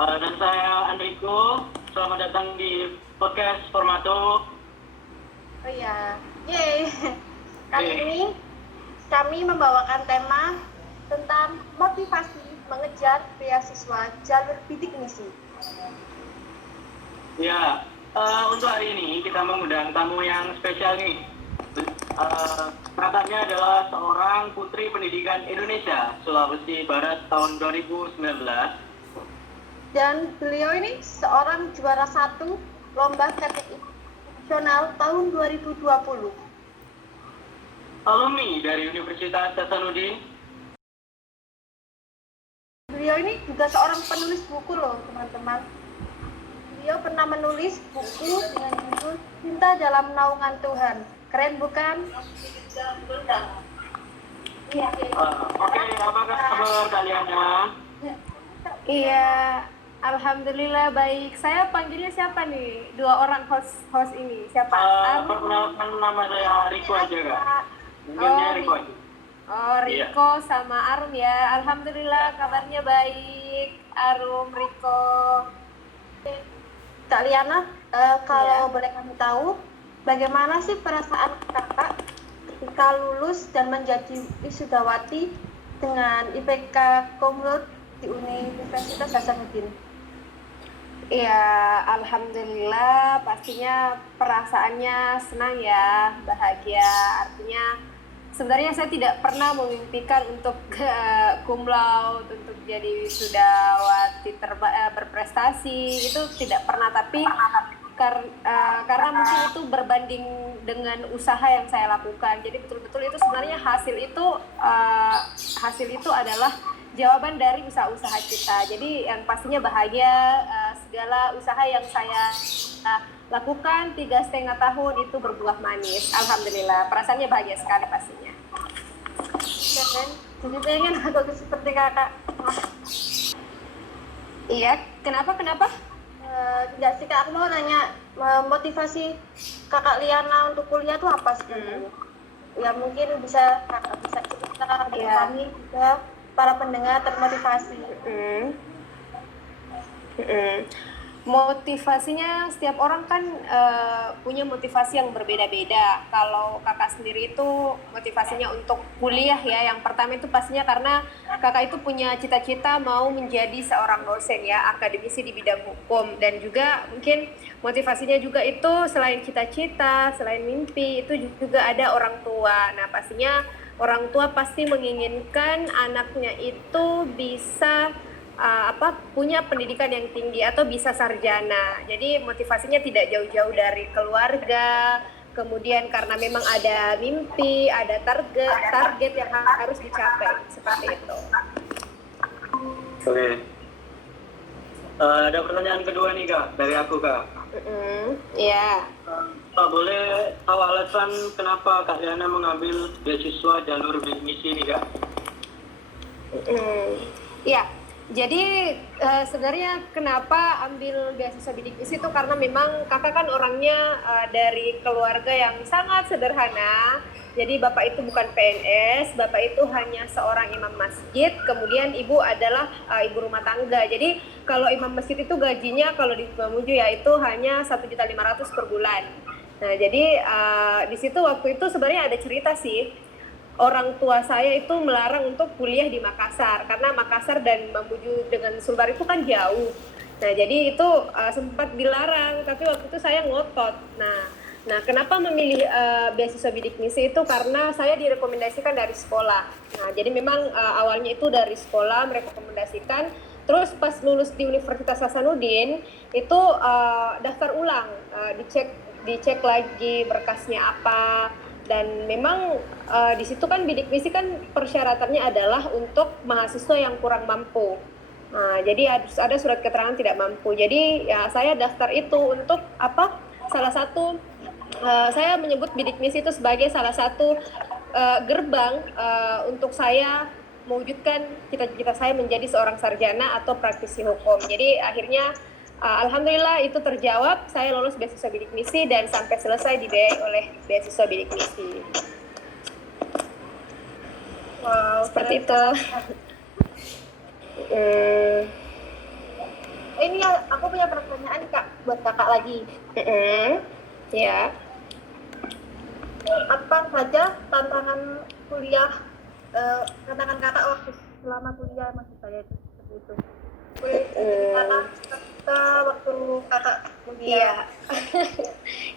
Dan saya Andriko, selamat datang di podcast Formato. Oh iya, yeay. Kali ini kami membawakan tema tentang motivasi mengejar beasiswa jalur bidik misi. Ya, untuk hari ini kita mengundang tamu yang spesial nih. Katanya adalah seorang putri pendidikan Indonesia, Sulawesi Barat tahun 2019. Dan beliau ini seorang juara 1 lomba KTI nasional tahun 2020. Alumni dari Universitas Hasanuddin. Beliau ini juga seorang penulis buku loh teman-teman. Beliau pernah menulis buku dengan judul Cinta Dalam Naungan Tuhan. Keren bukan? Oke, apa kabar kalian ya? Iya, alhamdulillah baik. Saya panggilnya siapa nih? Dua orang host ini. Siapa? Perkenalkan nama saya Riko aja kak. Mungkin Riko aja. Oh, Riko sama Arum ya. Alhamdulillah kabarnya baik. Arum, Riko. Kak Liana, kalau boleh kami tahu, bagaimana sih perasaan kakak ketika lulus dan menjadi wisudawati dengan IPK cum laude di Universitas Hasanuddin? Iya, alhamdulillah pastinya perasaannya senang ya, bahagia. Artinya sebenarnya saya tidak pernah memimpikan untuk cum laude, untuk jadi wisudawati berprestasi, itu tidak pernah. Tapi karena mungkin itu berbanding dengan usaha yang saya lakukan, jadi betul-betul itu sebenarnya hasil itu adalah jawaban dari usaha-usaha kita. Jadi yang pastinya bahagia, segala usaha yang saya lakukan 3,5 tahun itu berbuah manis. Alhamdulillah, perasaannya bahagia sekali pastinya. Keren. Jadi pengen aku seperti kakak. Iya, kenapa? Enggak sih kak, aku mau nanya motivasi kakak Liana untuk kuliah itu apa sih? Ya mungkin bisa kakak bisa cerita ke kami juga para pendengar termotivasi. Motivasinya setiap orang kan punya motivasi yang berbeda-beda. Kalau kakak sendiri itu motivasinya untuk kuliah ya, yang pertama itu pastinya karena kakak itu punya cita-cita mau menjadi seorang dosen ya, akademisi di bidang hukum. Dan juga mungkin motivasinya juga itu selain cita-cita, selain mimpi, itu juga ada orang tua. Nah pastinya orang tua pasti menginginkan anaknya itu bisa punya pendidikan yang tinggi atau bisa sarjana. Jadi motivasinya tidak jauh-jauh dari keluarga, kemudian karena memang ada mimpi, ada target yang harus dicapai, seperti itu. Oke. Ada pertanyaan kedua nih kak, dari aku kak. Iya. Kak, boleh tahu alasan kenapa Kak Liana mengambil beasiswa jalur bidik misi nih kak? Iya. Jadi sebenarnya kenapa ambil beasiswa bidik misi itu karena memang kakak kan orangnya dari keluarga yang sangat sederhana. Jadi bapak itu bukan PNS, bapak itu hanya seorang imam masjid, kemudian ibu adalah ibu rumah tangga. Jadi kalau imam masjid itu gajinya kalau di Mamuju ya itu hanya 1.500.000 per bulan. Nah jadi di situ waktu itu sebenarnya ada cerita sih. Orang tua saya itu melarang untuk kuliah di Makassar karena Makassar dan Mamuju dengan Sulbar itu kan jauh. Nah jadi itu sempat dilarang, tapi waktu itu saya ngotot. Nah kenapa memilih beasiswa bidik misi itu karena saya direkomendasikan dari sekolah. Nah jadi memang awalnya itu dari sekolah merekomendasikan. Terus pas lulus di Universitas Hasanuddin itu daftar ulang, dicek lagi berkasnya apa. Dan memang di situ kan bidik misi kan persyaratannya adalah untuk mahasiswa yang kurang mampu. Nah, jadi harus ada surat keterangan tidak mampu. Jadi ya saya daftar itu untuk salah satu saya menyebut bidik misi itu sebagai salah satu gerbang untuk saya mewujudkan cita-cita saya menjadi seorang sarjana atau praktisi hukum. Jadi akhirnya alhamdulillah itu terjawab, saya lolos beasiswa bidik misi dan sampai selesai dibiayai oleh beasiswa bidik misi. Wow, seperti itu. ini ya, aku punya pertanyaan Kak buat Kakak lagi. Ya. Apa saja tantangan kuliah, tantangan Kakak waktu selama kuliah, maksud saya itu seperti itu. Kakak waktu Kakak kuliah. Iya.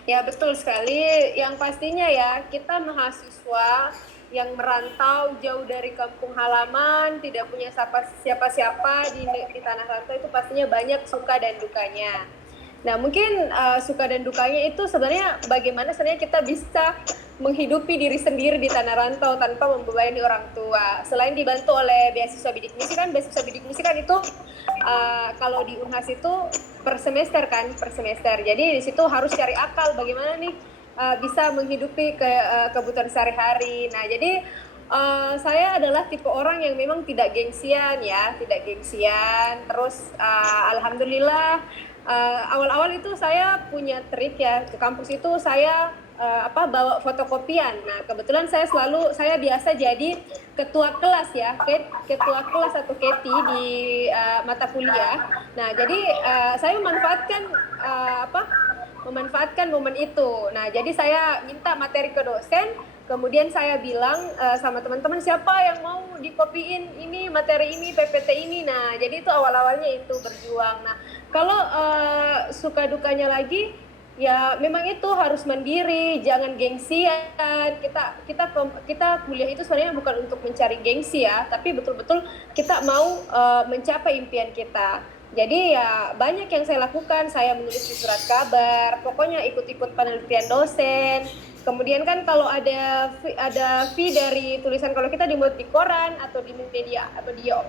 Ya betul sekali. Yang pastinya ya, kita mahasiswa yang merantau jauh dari kampung halaman, tidak punya siapa-siapa di tanah rantau, itu pastinya banyak suka dan dukanya. Nah, mungkin suka dan dukanya itu sebenarnya bagaimana sebenarnya kita bisa menghidupi diri sendiri di tanah rantau tanpa membebani orang tua. Selain dibantu oleh beasiswa bidik misi kan, itu kalau di Unhas itu per semester kan, per semester. Jadi di situ harus cari akal bagaimana nih bisa menghidupi kebutuhan sehari-hari. Nah, jadi saya adalah tipe orang yang memang tidak gengsian ya, tidak gengsian. Terus alhamdulillah awal-awal itu saya punya trik ya, ke kampus itu saya bawa fotokopian. Nah, kebetulan saya biasa jadi ketua kelas ya, ketua kelas atau keti di mata kuliah. Nah, jadi saya memanfaatkan momen itu. Nah, jadi saya minta materi ke dosen, kemudian saya bilang sama teman-teman, siapa yang mau dikopiin ini materi ini, PPT ini. Nah, jadi itu awal-awalnya itu berjuang. Nah, kalau suka dukanya lagi, ya memang itu harus mandiri, jangan gengsian. Kita kuliah itu sebenarnya bukan untuk mencari gengsi ya, tapi betul-betul kita mau mencapai impian kita. Jadi ya banyak yang saya lakukan, saya menulis di surat kabar, pokoknya ikut-ikut penelitian dosen. Kemudian kan kalau ada fee dari tulisan, kalau kita dimuat di koran atau di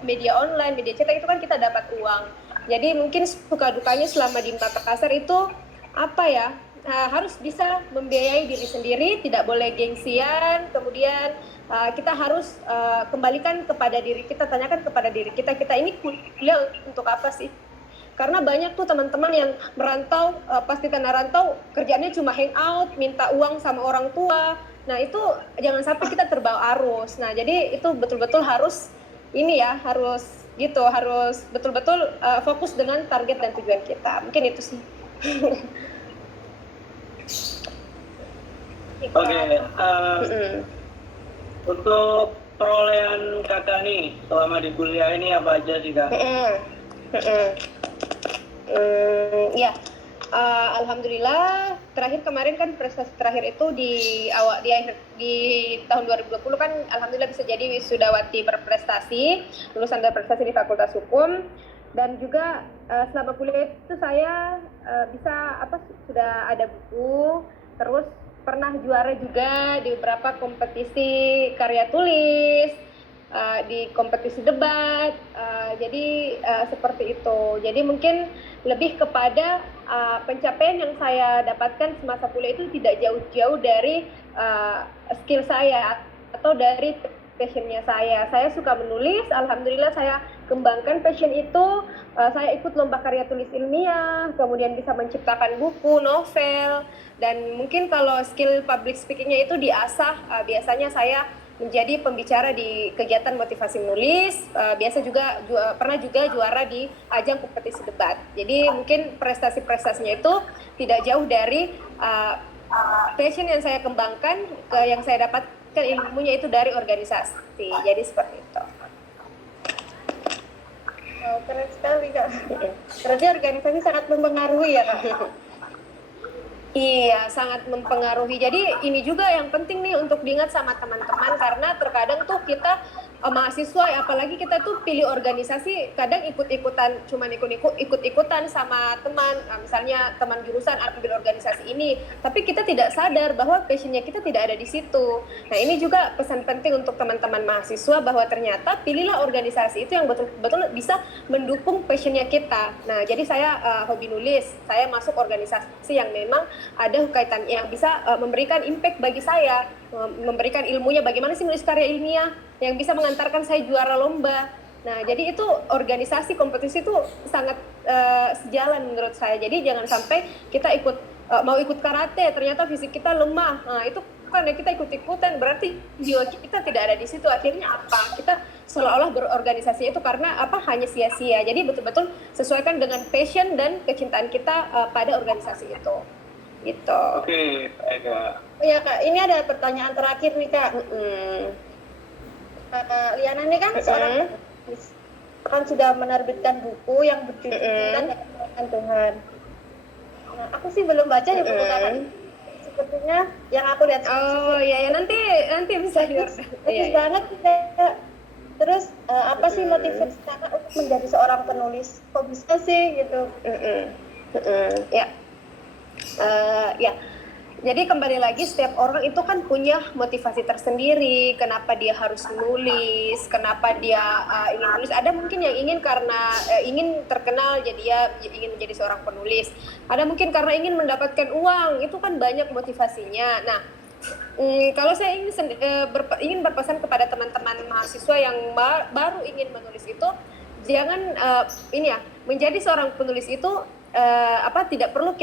media online, media cetak, itu kan kita dapat uang. Jadi mungkin suka dukanya selama di Makassar itu harus bisa membiayai diri sendiri, tidak boleh gengsian. Kemudian kita harus kembalikan kepada diri kita, tanyakan kepada diri kita ini kuliah untuk apa sih? Karena banyak tuh teman-teman yang merantau, pas di tanah rantau kerjanya cuma hangout, minta uang sama orang tua. Nah, itu jangan sampai kita terbawa arus. Nah, jadi itu betul-betul harus betul-betul fokus dengan target dan tujuan kita. Mungkin itu sih. Oke, untuk perolehan kakak nih selama di kuliah ini apa aja sih kak? Alhamdulillah terakhir kemarin kan prestasi terakhir itu di tahun 2020 kan alhamdulillah bisa jadi wisudawati berprestasi, lulusan berprestasi di Fakultas Hukum. Dan juga selama kuliah itu saya sudah ada buku, terus pernah juara juga di beberapa kompetisi karya tulis, di kompetisi debat, jadi seperti itu. Jadi mungkin lebih kepada pencapaian yang saya dapatkan semasa kuliah itu tidak jauh-jauh dari skill saya atau dari passionnya saya. Saya suka menulis, alhamdulillah saya kembangkan passion itu. Saya ikut lomba karya tulis ilmiah, kemudian bisa menciptakan buku, novel, dan mungkin kalau skill public speakingnya itu diasah. Biasanya saya menjadi pembicara di kegiatan motivasi menulis, pernah juga juara di ajang kompetisi debat. Jadi mungkin prestasi-prestasinya itu tidak jauh dari passion yang saya kembangkan, yang saya dapatkan ilmunya itu dari organisasi. Jadi seperti itu. Oh, keren sekali Kak. Berarti organisasi sangat mempengaruhi ya Kak? Iya, sangat mempengaruhi. Jadi ini juga yang penting nih untuk diingat sama teman-teman, karena terkadang tuh kita mahasiswa ya, apalagi kita tuh pilih organisasi, kadang ikut-ikutan sama teman. Misalnya teman jurusan ambil organisasi ini, tapi kita tidak sadar bahwa passionnya kita tidak ada di situ. Nah, ini juga pesan penting untuk teman-teman mahasiswa, bahwa ternyata pilihlah organisasi itu yang betul-betul bisa mendukung passionnya kita. Nah, jadi saya hobi nulis, saya masuk organisasi yang memang ada kaitannya, yang bisa memberikan impact bagi saya, memberikan ilmunya bagaimana sih menulis karya ilmiah yang bisa mengantarkan saya juara lomba. Nah, jadi itu organisasi kompetisi itu sangat sejalan menurut saya. Jadi jangan sampai kita mau ikut karate, ternyata fisik kita lemah. Nah, itu lakukan ya kita ikut-ikutan, berarti jiwa kita tidak ada di situ. Akhirnya apa? Kita seolah-olah berorganisasi itu karena apa? Hanya sia-sia. Jadi betul-betul sesuaikan dengan passion dan kecintaan kita pada organisasi itu. Gitu. Oke, baik Kak. Ya Kak, ini ada pertanyaan terakhir nih Kak. Liana ini kan seorang penulis, kan sudah menerbitkan buku yang berjudul Cinta dan Kemuliaan Tuhan. Nah, aku sih belum baca ya buku Kakak. Sepertinya yang aku lihat. Oh iya ya, nanti bisa Bagus banget Kak. Terus apa sih motivasi Kakak untuk menjadi seorang penulis? Kok bisa sih gitu? Ya. Ya, jadi kembali lagi setiap orang itu kan punya motivasi tersendiri. Kenapa dia harus menulis? Kenapa dia ingin menulis? Ada mungkin yang ingin karena ingin terkenal, jadi dia ingin menjadi seorang penulis. Ada mungkin karena ingin mendapatkan uang. Itu kan banyak motivasinya. Nah, kalau saya ingin berpesan kepada teman-teman mahasiswa yang baru ingin menulis itu, jangan menjadi seorang penulis itu tidak perlu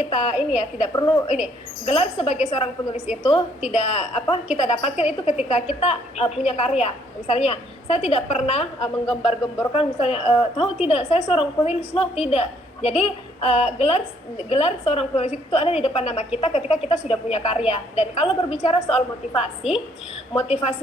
gelar sebagai seorang penulis itu kita dapatkan itu ketika kita punya karya. Misalnya saya tidak pernah menggembar-gemborkan misalnya tahu tidak saya seorang penulis loh, tidak. Jadi gelar seorang penulis itu ada di depan nama kita ketika kita sudah punya karya. Dan kalau berbicara soal motivasi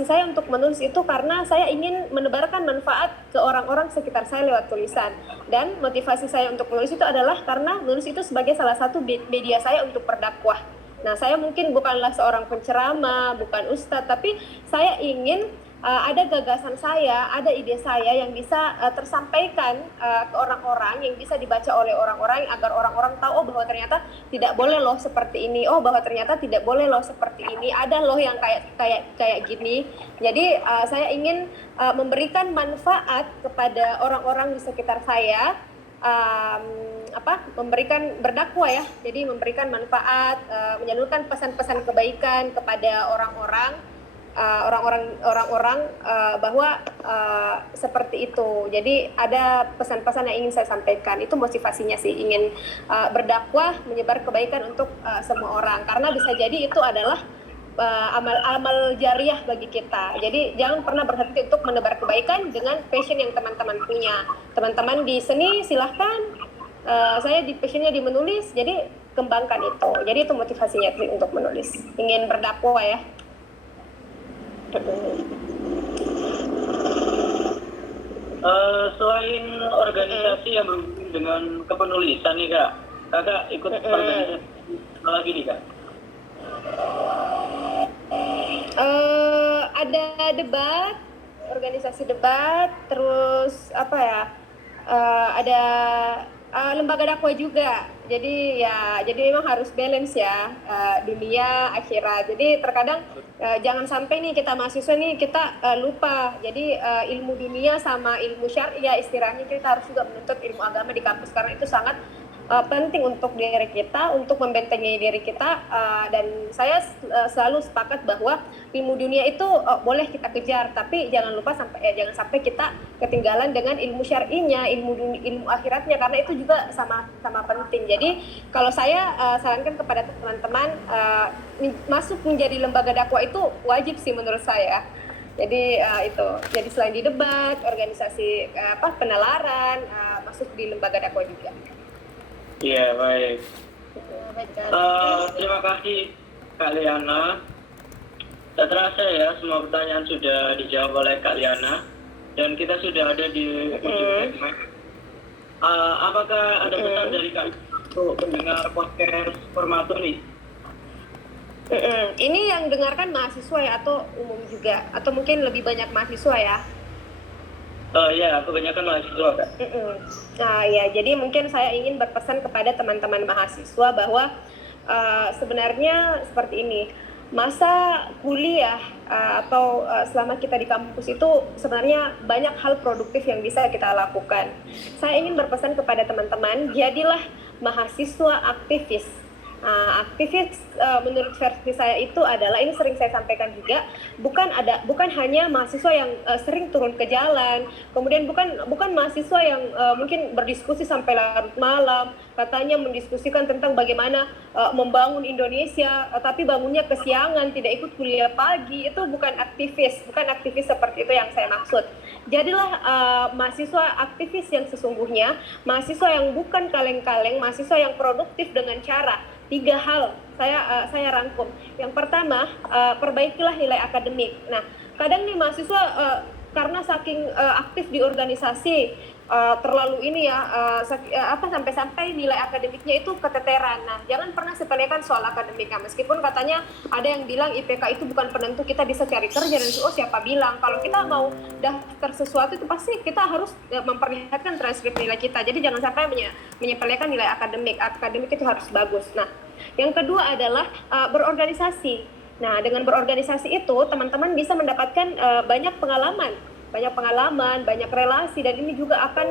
saya untuk menulis itu karena saya ingin menebarkan manfaat ke orang-orang sekitar saya lewat tulisan. Dan motivasi saya untuk menulis itu adalah karena menulis itu sebagai salah satu media saya untuk berdakwah. Nah, saya mungkin bukanlah seorang penceramah, bukan ustadz, tapi saya ingin ada gagasan saya, ada ide saya yang bisa tersampaikan ke orang-orang, yang bisa dibaca oleh orang-orang agar orang-orang tahu bahwa ternyata tidak boleh loh seperti ini, bahwa ternyata tidak boleh loh seperti ini, ada loh yang kayak gini. Jadi saya ingin memberikan manfaat kepada orang-orang di sekitar saya, memberikan berdakwah ya. Jadi memberikan manfaat, menyalurkan pesan-pesan kebaikan kepada orang-orang bahwa seperti itu. Jadi ada pesan-pesan yang ingin saya sampaikan. Itu motivasinya sih, ingin berdakwah, menyebar kebaikan untuk semua orang. Karena bisa jadi itu adalah amal jariah bagi kita. Jadi jangan pernah berhenti untuk menebar kebaikan dengan passion yang teman-teman punya. Teman-teman di seni silahkan, saya di passionnya di menulis, jadi kembangkan itu. Jadi itu motivasinya untuk menulis, ingin berdakwah ya. Selain organisasi yang berhubungan dengan kepenulisan nih Kak, Kakak ikut organisasi lagi nih Kak? Ada debat, organisasi debat, terus ada lembaga dakwah juga. Jadi memang harus balance ya, dunia akhirat. Jadi terkadang jangan sampai nih kita mahasiswa nih kita lupa. Jadi ilmu dunia sama ilmu syariah istilahnya kita harus juga menuntut ilmu agama di kampus karena itu sangat penting untuk diri kita, untuk membentengi diri kita, dan saya selalu sepakat bahwa ilmu dunia itu boleh kita kejar, tapi jangan sampai kita ketinggalan dengan ilmu syar'inya, ilmu akhiratnya, karena itu juga sama penting. Jadi kalau saya sarankan kepada teman-teman masuk menjadi lembaga dakwah itu wajib sih menurut saya. Jadi itu. Jadi selain di debat, organisasi penalaran, masuk di lembaga dakwah juga. Iya, baik. Terima kasih Kak Liana. Tak terasa ya, semua pertanyaan sudah dijawab oleh Kak Liana dan kita sudah ada di ujung segmen. Apakah ada pesan dari Kak untuk pendengar podcast Formaturi? Ini yang dengarkan mahasiswa ya atau umum juga, atau mungkin lebih banyak mahasiswa ya? Ya, kebanyakan mahasiswa Kak. Nah ya, jadi mungkin saya ingin berpesan kepada teman-teman mahasiswa bahwa sebenarnya seperti ini, masa kuliah atau selama kita di kampus itu sebenarnya banyak hal produktif yang bisa kita lakukan. Saya ingin berpesan kepada teman-teman, jadilah mahasiswa aktivis. Aktivis menurut versi saya itu adalah, ini sering saya sampaikan juga, bukan hanya mahasiswa yang sering turun ke jalan, kemudian bukan mahasiswa yang mungkin berdiskusi sampai larut malam, katanya mendiskusikan tentang bagaimana membangun Indonesia, tapi bangunnya kesiangan, tidak ikut kuliah pagi. Itu bukan aktivis seperti itu yang saya maksud. Jadilah mahasiswa aktivis yang sesungguhnya, mahasiswa yang bukan kaleng-kaleng, mahasiswa yang produktif dengan cara 3 hal saya rangkum. Yang pertama, perbaikilah nilai akademik. Nah, kadang nih mahasiswa karena saking aktif di organisasi, terlalu ini ya, sampai-sampai nilai akademiknya itu keteteran. Nah, jangan pernah sepelekan soal akademika. Meskipun katanya ada yang bilang IPK itu bukan penentu kita bisa cari kerja, dan siapa bilang kalau kita mau daftar sesuatu itu pasti kita harus memperlihatkan transkrip nilai kita. Jadi jangan sampai menyepelekan nilai akademik. Akademik itu harus bagus. Nah, yang kedua adalah berorganisasi. Nah, dengan berorganisasi itu teman-teman bisa mendapatkan banyak pengalaman, banyak relasi, dan ini juga akan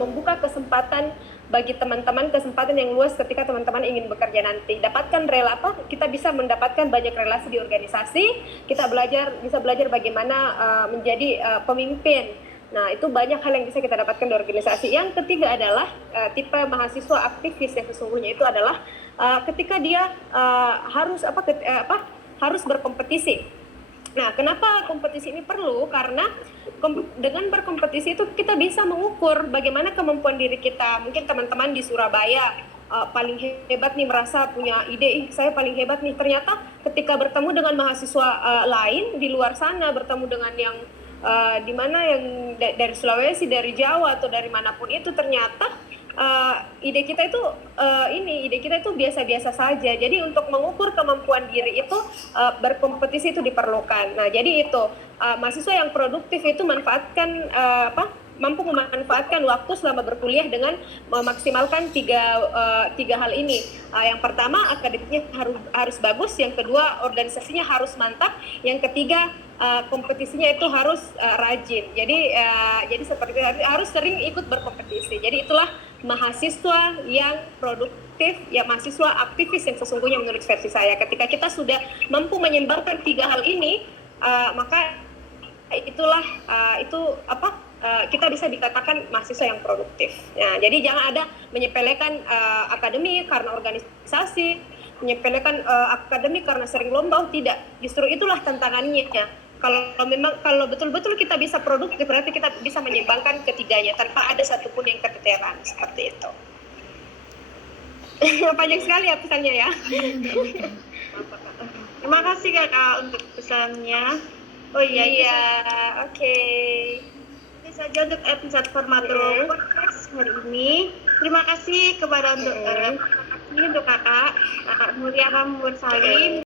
membuka kesempatan bagi teman-teman, kesempatan yang luas ketika teman-teman ingin bekerja nanti. Dapatkan kita bisa mendapatkan banyak relasi di organisasi, kita bisa belajar bagaimana menjadi pemimpin. Nah, itu banyak hal yang bisa kita dapatkan di organisasi. Yang ketiga adalah tipe mahasiswa aktivis yang sesungguhnya itu adalah ketika dia harus berkompetisi. Nah, kenapa kompetisi ini perlu? Karena dengan berkompetisi itu kita bisa mengukur bagaimana kemampuan diri kita. Mungkin teman-teman di Surabaya paling hebat nih, merasa punya ide, saya paling hebat nih. Ternyata ketika bertemu dengan mahasiswa lain di luar sana, bertemu dengan yang di mana yang dari Sulawesi, dari Jawa, atau dari manapun itu, ternyata ide kita itu biasa-biasa saja. Jadi untuk mengukur kemampuan diri itu berkompetisi itu diperlukan. Nah, jadi itu mahasiswa yang produktif itu mampu memanfaatkan waktu selama berkuliah dengan memaksimalkan tiga hal ini. Yang pertama, akademiknya harus bagus. Yang kedua, organisasinya harus mantap. Yang ketiga, kompetisinya itu harus rajin. Jadi seperti itu, harus sering ikut berkompetisi. Jadi itulah mahasiswa yang produktif, ya mahasiswa aktivis yang sesungguhnya menurut versi saya. Ketika kita sudah mampu menyeimbangkan 3 hal ini, maka kita bisa dikatakan mahasiswa yang produktif. Nah, jadi jangan ada menyepelekan akademik karena organisasi, menyepelekan akademik karena sering lomba. Tidak, justru itulah tantangannya. Kalau betul-betul kita bisa produktif, berarti kita bisa menyeimbangkan ketiganya tanpa ada satupun yang keteteran, seperti itu. Panjang sekali ya pesannya ya. Terima kasih Kakak untuk pesannya. Oh iya, oke. Itu saja untuk episode Formatur Podcast hari ini. Terima kasih kepada untuk Kakak Mulia Ramur Salim.